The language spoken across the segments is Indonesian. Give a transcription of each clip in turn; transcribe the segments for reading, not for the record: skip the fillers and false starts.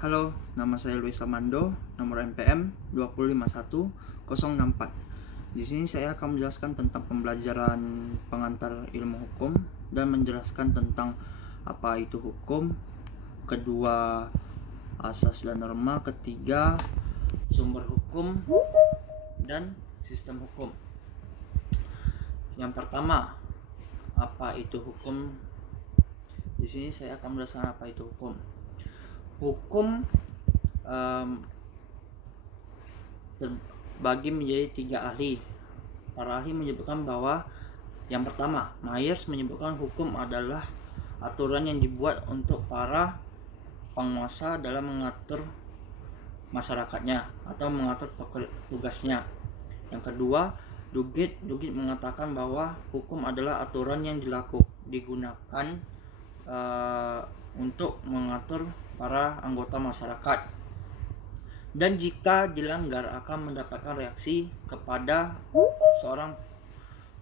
Halo, nama saya Luis Amando, nomor NPM 2511064. Di sini saya akan menjelaskan tentang pembelajaran pengantar ilmu hukum dan menjelaskan tentang apa itu hukum, kedua asas dan norma, ketiga sumber hukum dan sistem hukum. Yang pertama, apa itu hukum? Di sini saya akan menjelaskan apa itu hukum. Hukum terbagi menjadi 3 ahli. Para ahli menyebutkan bahwa yang pertama, Myers menyebutkan hukum adalah aturan yang dibuat untuk para penguasa dalam mengatur masyarakatnya atau mengatur tugasnya. Yang kedua, Dugin mengatakan bahwa hukum adalah aturan yang digunakan untuk mengatur para anggota masyarakat, dan jika dilanggar akan mendapatkan reaksi kepada seorang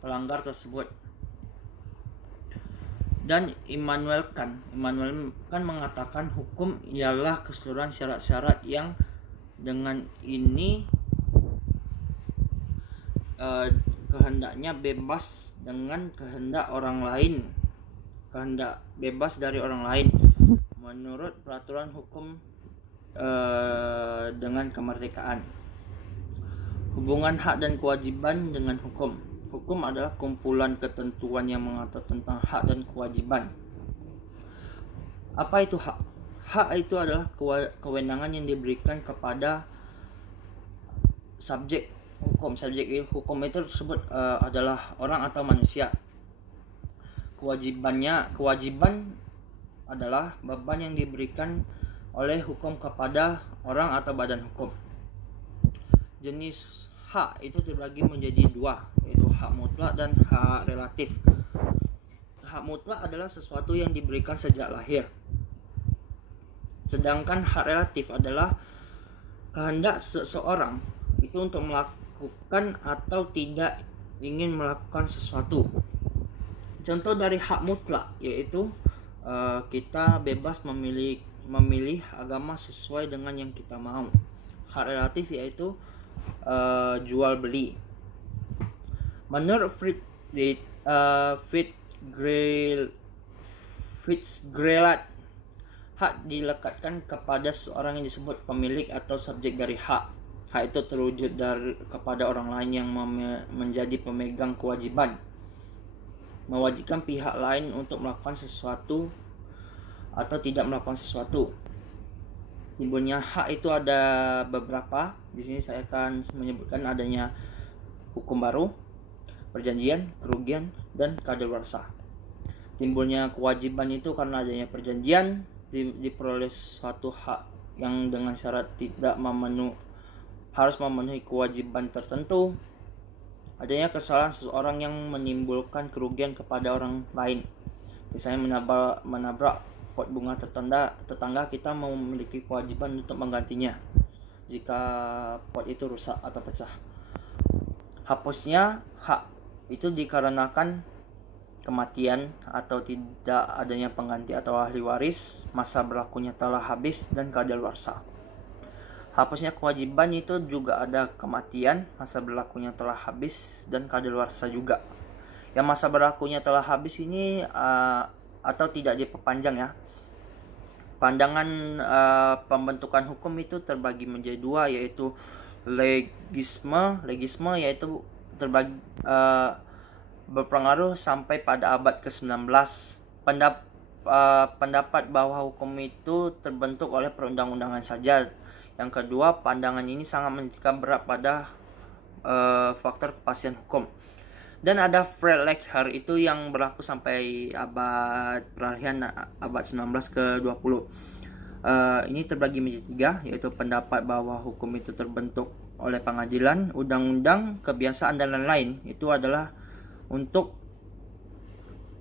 pelanggar tersebut. Dan Immanuel Kant mengatakan hukum ialah keseluruhan syarat-syarat yang dengan ini kehendaknya bebas dengan kehendak bebas dari orang lain menurut peraturan hukum dengan kemerdekaan. Hubungan hak dan kewajiban dengan hukum. Hukum adalah kumpulan ketentuan yang mengatur tentang hak dan kewajiban. Apa itu hak? Hak itu adalah kewenangan yang diberikan kepada subjek hukum. Subjek hukum itu tersebut adalah orang atau manusia. Kewajiban adalah beban yang diberikan oleh hukum kepada orang atau badan hukum. Jenis hak itu terbagi menjadi 2, yaitu hak mutlak dan hak relatif. Hak mutlak adalah sesuatu yang diberikan sejak lahir. Sedangkan hak relatif adalah kehendak seseorang itu untuk melakukan atau tidak ingin melakukan sesuatu. Contoh dari hak mutlak yaitu kita bebas memilih agama sesuai dengan yang kita mau. Hak relatif yaitu jual beli. Menurut Fitzgerald, hak dilekatkan kepada seorang yang disebut pemilik atau subjek dari hak. Hak itu terwujud kepada orang lain yang menjadi pemegang kewajiban, mewajibkan pihak lain untuk melakukan sesuatu atau tidak melakukan sesuatu. Timbulnya hak itu ada beberapa. Di sini saya akan menyebutkan adanya hukum baru, perjanjian, kerugian, dan kadaluarsa. Timbulnya kewajiban itu karena adanya perjanjian diperoleh suatu hak yang dengan syarat harus memenuhi kewajiban tertentu. Adanya kesalahan seseorang yang menimbulkan kerugian kepada orang lain. Misalnya menabrak pot bunga tetangga, kita memiliki kewajiban untuk menggantinya jika pot itu rusak atau pecah. Hapusnya hak itu dikarenakan kematian atau tidak adanya pengganti atau ahli waris, masa berlakunya telah habis, dan kadaluarsa. Hapusnya kewajiban itu juga ada kematian, masa berlakunya telah habis, dan kadaluarsa juga. Yang masa berlakunya telah habis ini atau tidak diperpanjang ya. Pandangan pembentukan hukum itu terbagi menjadi 2, yaitu legisme yaitu terbagi berpengaruh sampai pada abad ke-19. Pendapat bahwa hukum itu terbentuk oleh perundang-undangan saja. Yang kedua, pandangan ini sangat menitikkan berat pada faktor kepastian hukum. Dan ada Freiherr itu yang berlaku sampai peralihan abad 19 ke 20. Ini terbagi menjadi 3, yaitu pendapat bahwa hukum itu terbentuk oleh pengadilan, undang-undang, kebiasaan, dan lain-lain. Itu adalah untuk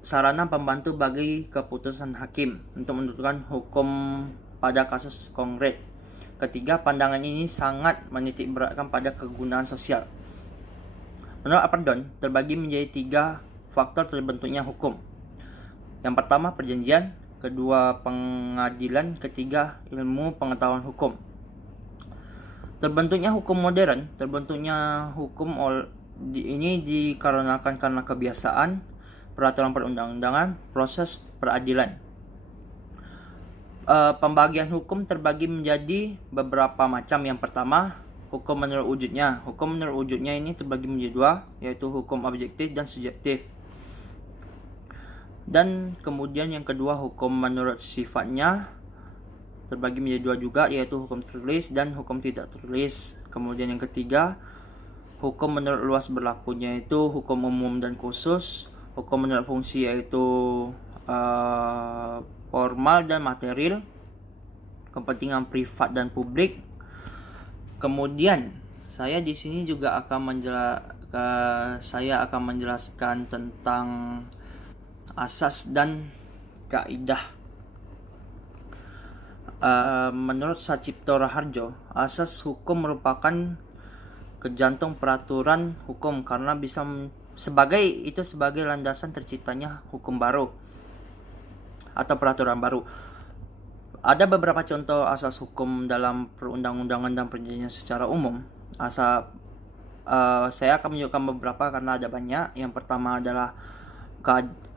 sarana pembantu bagi keputusan hakim untuk menentukan hukum pada kasus konkret. Ketiga, pandangan ini sangat menitik beratkan pada kegunaan sosial. Menurut Aperdon, terbagi menjadi 3 faktor terbentuknya hukum. Yang pertama, perjanjian. kedua pengadilan, ketiga ilmu pengetahuan hukum. Terbentuknya hukum ini dikarenakan karena kebiasaan, peraturan perundang-undangan, proses peradilan. Pembagian hukum terbagi menjadi beberapa macam. Yang pertama, hukum menurut wujudnya. Hukum menurut wujudnya ini terbagi menjadi dua, yaitu hukum objektif dan subjektif. Dan kemudian yang kedua, hukum menurut sifatnya terbagi menjadi dua juga, yaitu hukum tertulis dan hukum tidak tertulis. Kemudian yang ketiga, hukum menurut luas berlakunya, yaitu hukum umum dan khusus. Hukum menurut fungsi, yaitu formal dan material, kepentingan privat dan publik. Kemudian saya di sini juga akan menjelaskan tentang asas dan kaidah. Menurut Sacipto Raharjo, asas hukum merupakan kejantung peraturan hukum karena bisa sebagai landasan terciptanya hukum baru atau peraturan baru. Ada beberapa contoh asas hukum dalam perundang-undangan dan perjanjian secara umum. Saya akan menunjukkan beberapa karena ada banyak. Yang pertama adalah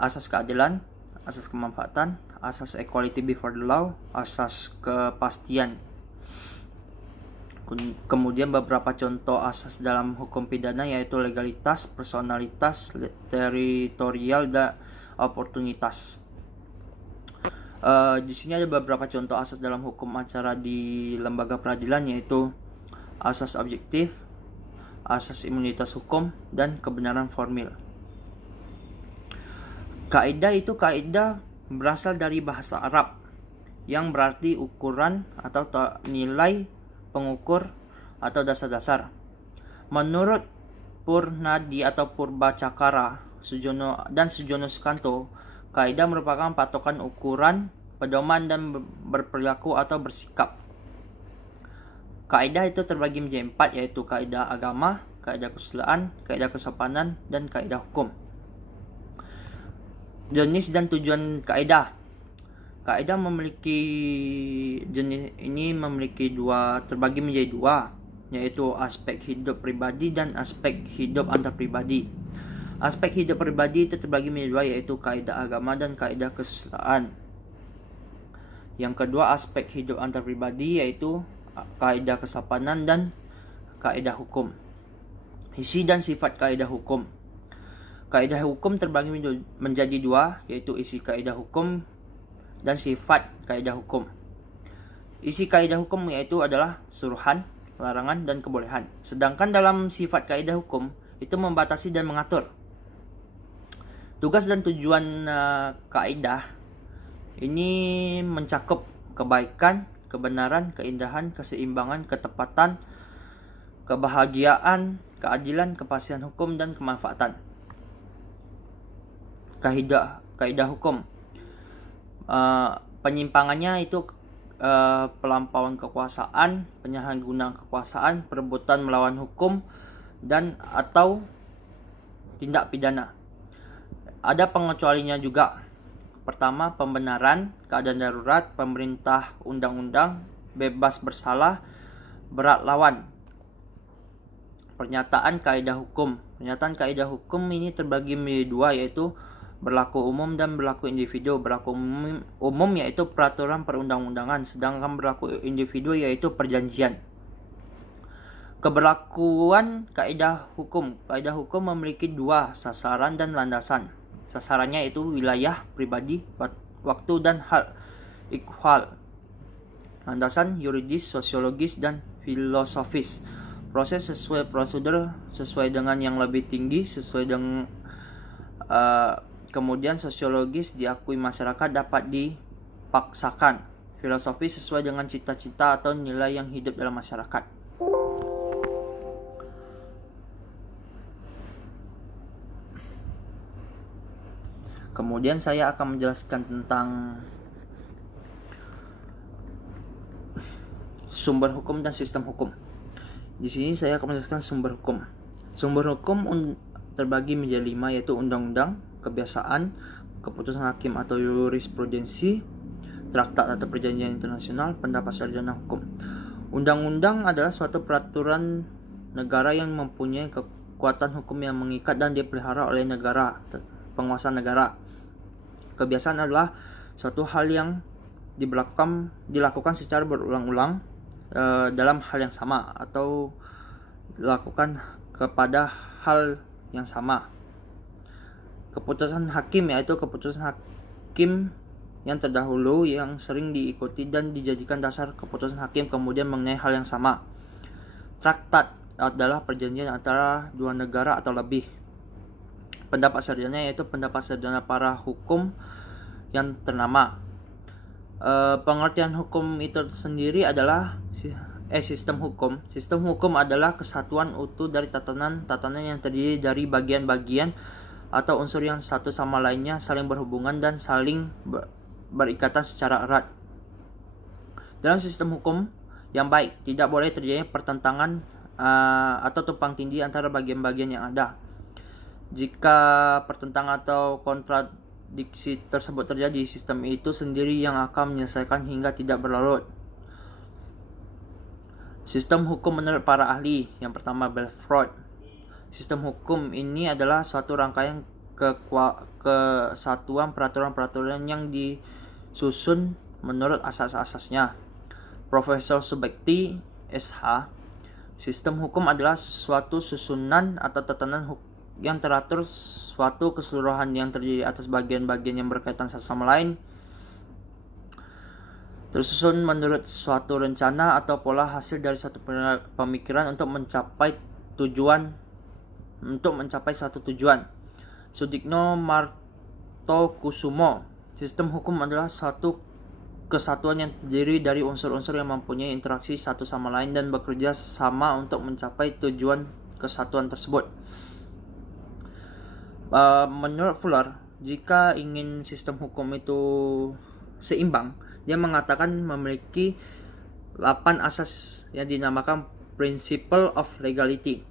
asas keadilan, asas kemanfaatan, asas equality before the law, asas kepastian. Kemudian beberapa contoh asas dalam hukum pidana, yaitu legalitas, personalitas, teritorial, dan oportunitas. Di sini ada beberapa contoh asas dalam hukum acara di lembaga peradilan, yaitu asas objektif, asas imunitas hukum, dan kebenaran formil. Kaidah berasal dari bahasa Arab yang berarti ukuran atau nilai pengukur atau dasar-dasar. Menurut Purnadi atau Purbacakara dan Sujono Sukanto, kaidah merupakan patokan ukuran, pedoman, dan berperilaku atau bersikap. Kaidah itu terbagi menjadi 4, yaitu kaidah agama, kaidah kesusilaan, kaidah kesopanan, dan kaidah hukum. Jenis dan tujuan kaidah. Kaidah terbagi menjadi dua, yaitu aspek hidup pribadi dan aspek hidup antar pribadi. Aspek hidup pribadi itu terbagi menjadi dua, yaitu kaidah agama dan kaidah kesusilaan. Yang kedua, aspek hidup antar pribadi, yaitu kaidah kesopanan dan kaidah hukum. Isi dan sifat kaidah hukum. Kaidah hukum terbagi menjadi dua, yaitu isi kaidah hukum dan sifat kaidah hukum. Isi kaidah hukum yaitu adalah suruhan, larangan, dan kebolehan. Sedangkan dalam sifat kaidah hukum itu membatasi dan mengatur. Tugas dan tujuan kaidah ini mencakup kebaikan, kebenaran, keindahan, keseimbangan, ketepatan, kebahagiaan, keadilan, kepastian hukum, dan kemanfaatan. Kaidah hukum, penyimpangannya itu pelampauan kekuasaan, penyalahgunaan kekuasaan, perebutan melawan hukum, dan atau tindak pidana. Ada pengecualinya juga. Pertama, pembenaran, keadaan darurat, pemerintah, undang-undang, bebas bersalah, berat lawan. Pernyataan kaidah hukum. Pernyataan kaidah hukum ini terbagi menjadi dua, yaitu berlaku umum dan berlaku individu. Berlaku umum yaitu peraturan perundang-undangan, sedangkan berlaku individu yaitu perjanjian. Keberlakuan kaidah hukum. Kaidah hukum memiliki dua sasaran dan landasan. Sasarannya yaitu wilayah, pribadi, waktu, dan hal ikhwal. Landasan yuridis, sosiologis, dan filosofis. Proses sesuai prosedur, sesuai dengan yang lebih tinggi, sesuai dengan kemudian sosiologis diakui masyarakat dapat dipaksakan. Filosofis sesuai dengan cita-cita atau nilai yang hidup dalam masyarakat. Kemudian saya akan menjelaskan tentang sumber hukum dan sistem hukum. Di sini saya akan menjelaskan sumber hukum. Sumber hukum terbagi menjadi 5, yaitu undang-undang, kebiasaan, keputusan hakim atau jurisprudensi, traktat atau perjanjian internasional, pendapat sarjana hukum. Undang-undang adalah suatu peraturan negara yang mempunyai kekuatan hukum yang mengikat dan dipelihara oleh negara, penguasa negara. Kebiasaan adalah suatu hal yang dilakukan secara berulang-ulang dalam hal yang sama atau dilakukan kepada hal yang sama. Keputusan hakim yaitu keputusan hakim yang terdahulu yang sering diikuti dan dijadikan dasar keputusan hakim kemudian mengenai hal yang sama. Traktat adalah perjanjian antara dua negara atau lebih. Pendapat sarjana yaitu pendapat sarjana para hukum yang ternama. Pengertian hukum itu sendiri adalah sistem hukum. Sistem hukum adalah kesatuan utuh dari tatanan yang terdiri dari bagian-bagian atau unsur yang satu sama lainnya saling berhubungan dan saling berikatan secara erat. Dalam sistem hukum yang baik, tidak boleh terjadi pertentangan atau tumpang tindih antara bagian-bagian yang ada. Jika pertentangan atau kontradiksi tersebut terjadi, sistem itu sendiri yang akan menyelesaikan hingga tidak berlarut. Sistem hukum menurut para ahli. Yang pertama, Belfort. Sistem hukum ini adalah suatu rangkaian kesatuan peraturan-peraturan yang disusun menurut asas-asasnya. Profesor Subekti, SH. Sistem hukum adalah suatu susunan atau tatanan yang teratur suatu keseluruhan yang terdiri atas bagian-bagian yang berkaitan satu sama lain, tersusun menurut suatu rencana atau pola hasil dari suatu pemikiran untuk mencapai suatu tujuan. Sudikno Martokusumo. Sistem hukum adalah suatu kesatuan yang terdiri dari unsur-unsur yang mempunyai interaksi satu sama lain dan bekerja sama untuk mencapai tujuan kesatuan tersebut. Menurut Fuller, jika ingin sistem hukum itu seimbang, dia mengatakan memiliki 8 asas yang dinamakan Principle of Legality.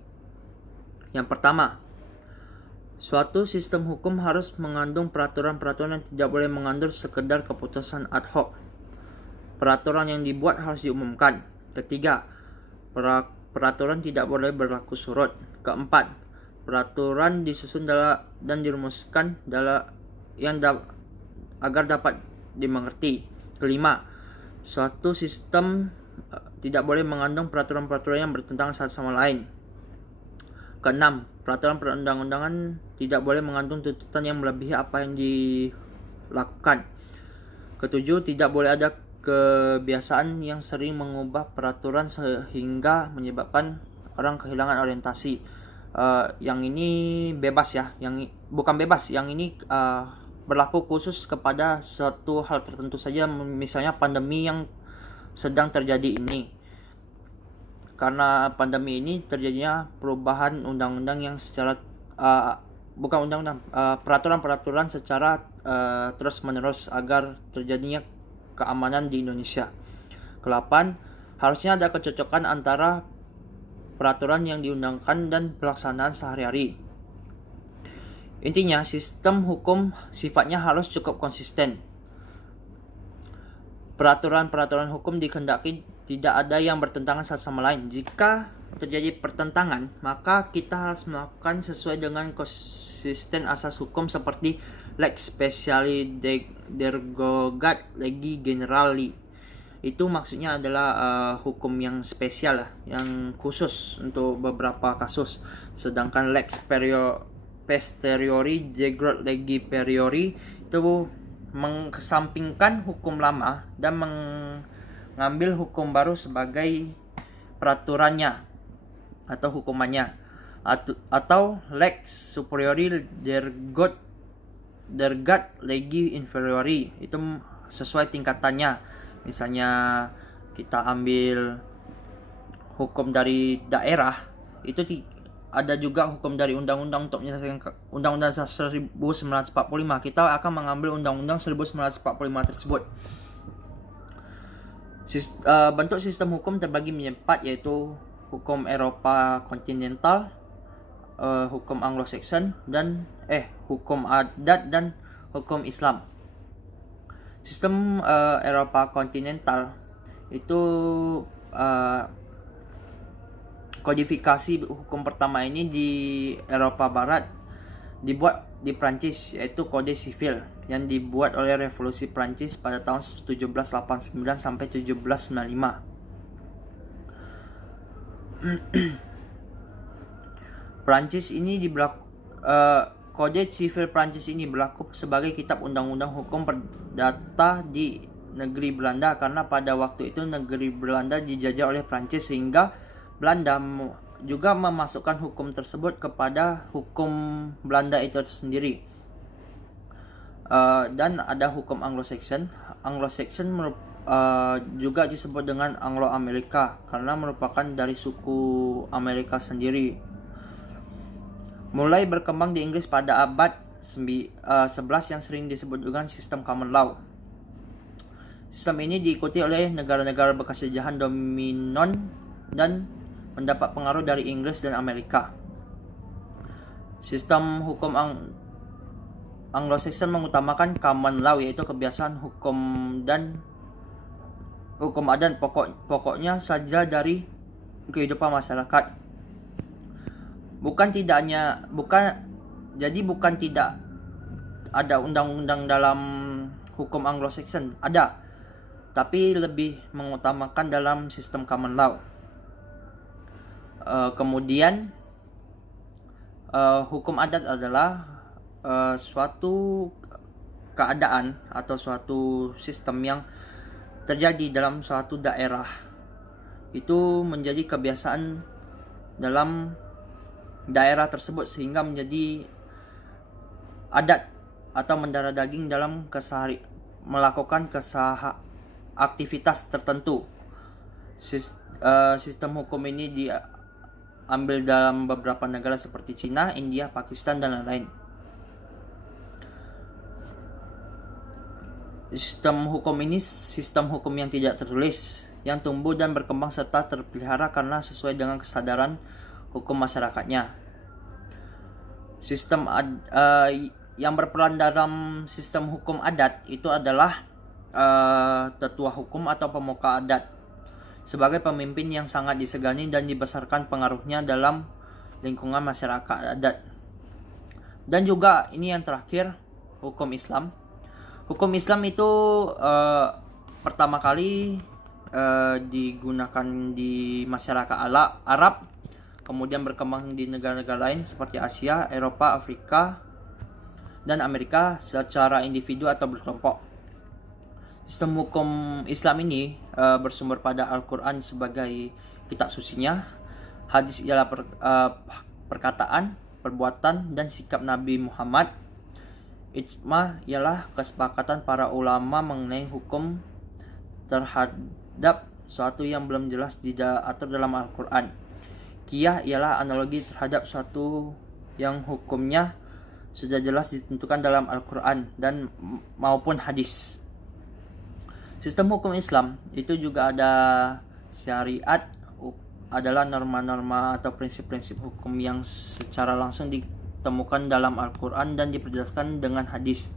Yang pertama, suatu sistem hukum harus mengandung peraturan-peraturan yang tidak boleh mengandung sekedar keputusan ad hoc. Peraturan yang dibuat harus diumumkan. Ketiga, peraturan tidak boleh berlaku surut. Keempat, peraturan disusun dan dirumuskan agar dapat dimengerti. Kelima, suatu sistem tidak boleh mengandung peraturan-peraturan yang bertentangan satu sama lain. Keenam, peraturan perundang-undangan tidak boleh mengandung tuntutan yang melebihi apa yang dilakukan. Ketujuh, tidak boleh ada kebiasaan yang sering mengubah peraturan sehingga menyebabkan orang kehilangan orientasi. Yang ini bebas ya, yang ini berlaku khusus kepada suatu hal tertentu saja, misalnya pandemi yang sedang terjadi ini. Karena pandemi ini terjadinya perubahan undang-undang yang secara peraturan-peraturan secara terus-menerus agar terjadinya keamanan di Indonesia. Ke-8, harusnya ada kecocokan antara peraturan yang diundangkan dan pelaksanaan sehari-hari. Intinya, sistem hukum sifatnya harus cukup konsisten. Peraturan-peraturan hukum dikehendaki tidak ada yang bertentangan satu sama lain. Jika terjadi pertentangan, maka kita harus melakukan sesuai dengan konsisten asas hukum seperti lex speciali derogat legi generali. Itu maksudnya adalah hukum yang spesial yang khusus untuk beberapa kasus. Sedangkan lex posteriori derogat legi priori itu mengesampingkan hukum lama dan mengambil hukum baru sebagai peraturannya atau hukumannya. Atau lex superiori derogat legi inferiori, itu sesuai tingkatannya. Misalnya kita ambil hukum dari daerah, itu ada juga hukum dari undang-undang untuk menyelesaikan undang-undang 1945. Kita akan mengambil undang-undang 1945 tersebut. Bentuk sistem hukum terbagi menjadi 4, yaitu hukum Eropa kontinental, hukum Anglo-Saxon dan hukum adat dan hukum Islam. Sistem Eropa kontinental itu kodifikasi hukum pertama ini di Eropa Barat dibuat di Prancis, yaitu Kode Sivil yang dibuat oleh Revolusi Prancis pada tahun 1789 sampai 1795. Prancis ini Kode Sivil Prancis ini berlaku sebagai kitab undang-undang hukum perdata di negeri Belanda, karena pada waktu itu negeri Belanda dijajah oleh Prancis, sehingga Belanda juga memasukkan hukum tersebut kepada hukum Belanda itu sendiri. Dan ada hukum Anglo-Saxon. Anglo-Saxon juga disebut dengan Anglo-Amerika karena merupakan dari suku Amerika sendiri. Mulai berkembang di Inggris pada abad 11 yang sering disebut dengan sistem common law. Sistem ini diikuti oleh negara-negara bekas jajahan dominan dan mendapat pengaruh dari Inggris dan Amerika. Sistem hukum Anglo-Saxon mengutamakan common law, yaitu kebiasaan hukum adat pokoknya saja dari kehidupan masyarakat. Bukan tidak ada undang-undang dalam hukum Anglo-Saxon, ada, tapi lebih mengutamakan dalam sistem common law. Kemudian hukum adat adalah suatu keadaan atau suatu sistem yang terjadi dalam suatu daerah. Itu menjadi kebiasaan dalam daerah tersebut sehingga menjadi adat atau mendarah daging dalam melakukan aktivitas tertentu. Sistem hukum ini diambil dalam beberapa negara seperti Cina, India, Pakistan, dan lain-lain. Sistem hukum ini sistem hukum yang tidak tertulis, yang tumbuh dan berkembang serta terpelihara karena sesuai dengan kesadaran hukum masyarakatnya. Sistem yang berperan dalam sistem hukum adat itu adalah tetua hukum atau pemuka adat, sebagai pemimpin yang sangat disegani dan dibesarkan pengaruhnya dalam lingkungan masyarakat adat. Dan juga ini yang terakhir, hukum Islam. Hukum Islam itu pertama kali digunakan di masyarakat Arab, kemudian berkembang di negara-negara lain seperti Asia, Eropa, Afrika, dan Amerika secara individu atau berkelompok. Sistem hukum Islam ini bersumber pada Al-Quran sebagai kitab sucinya. Hadis ialah perkataan, perbuatan, dan sikap Nabi Muhammad. Ijma ialah kesepakatan para ulama mengenai hukum terhadap suatu yang belum jelas diatur dalam Al-Quran. Qiyas ialah analogi terhadap suatu yang hukumnya sudah jelas ditentukan dalam Al-Quran dan maupun hadis. Sistem hukum Islam itu juga ada syariat, adalah norma-norma atau prinsip-prinsip hukum yang secara langsung ditemukan dalam Al-Quran dan diperjelaskan dengan hadis.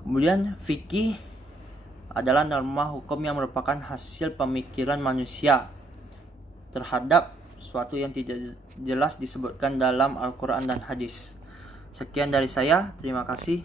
Kemudian fikih adalah norma hukum yang merupakan hasil pemikiran manusia terhadap suatu yang tidak jelas disebutkan dalam Al-Quran dan hadis. Sekian dari saya, terima kasih.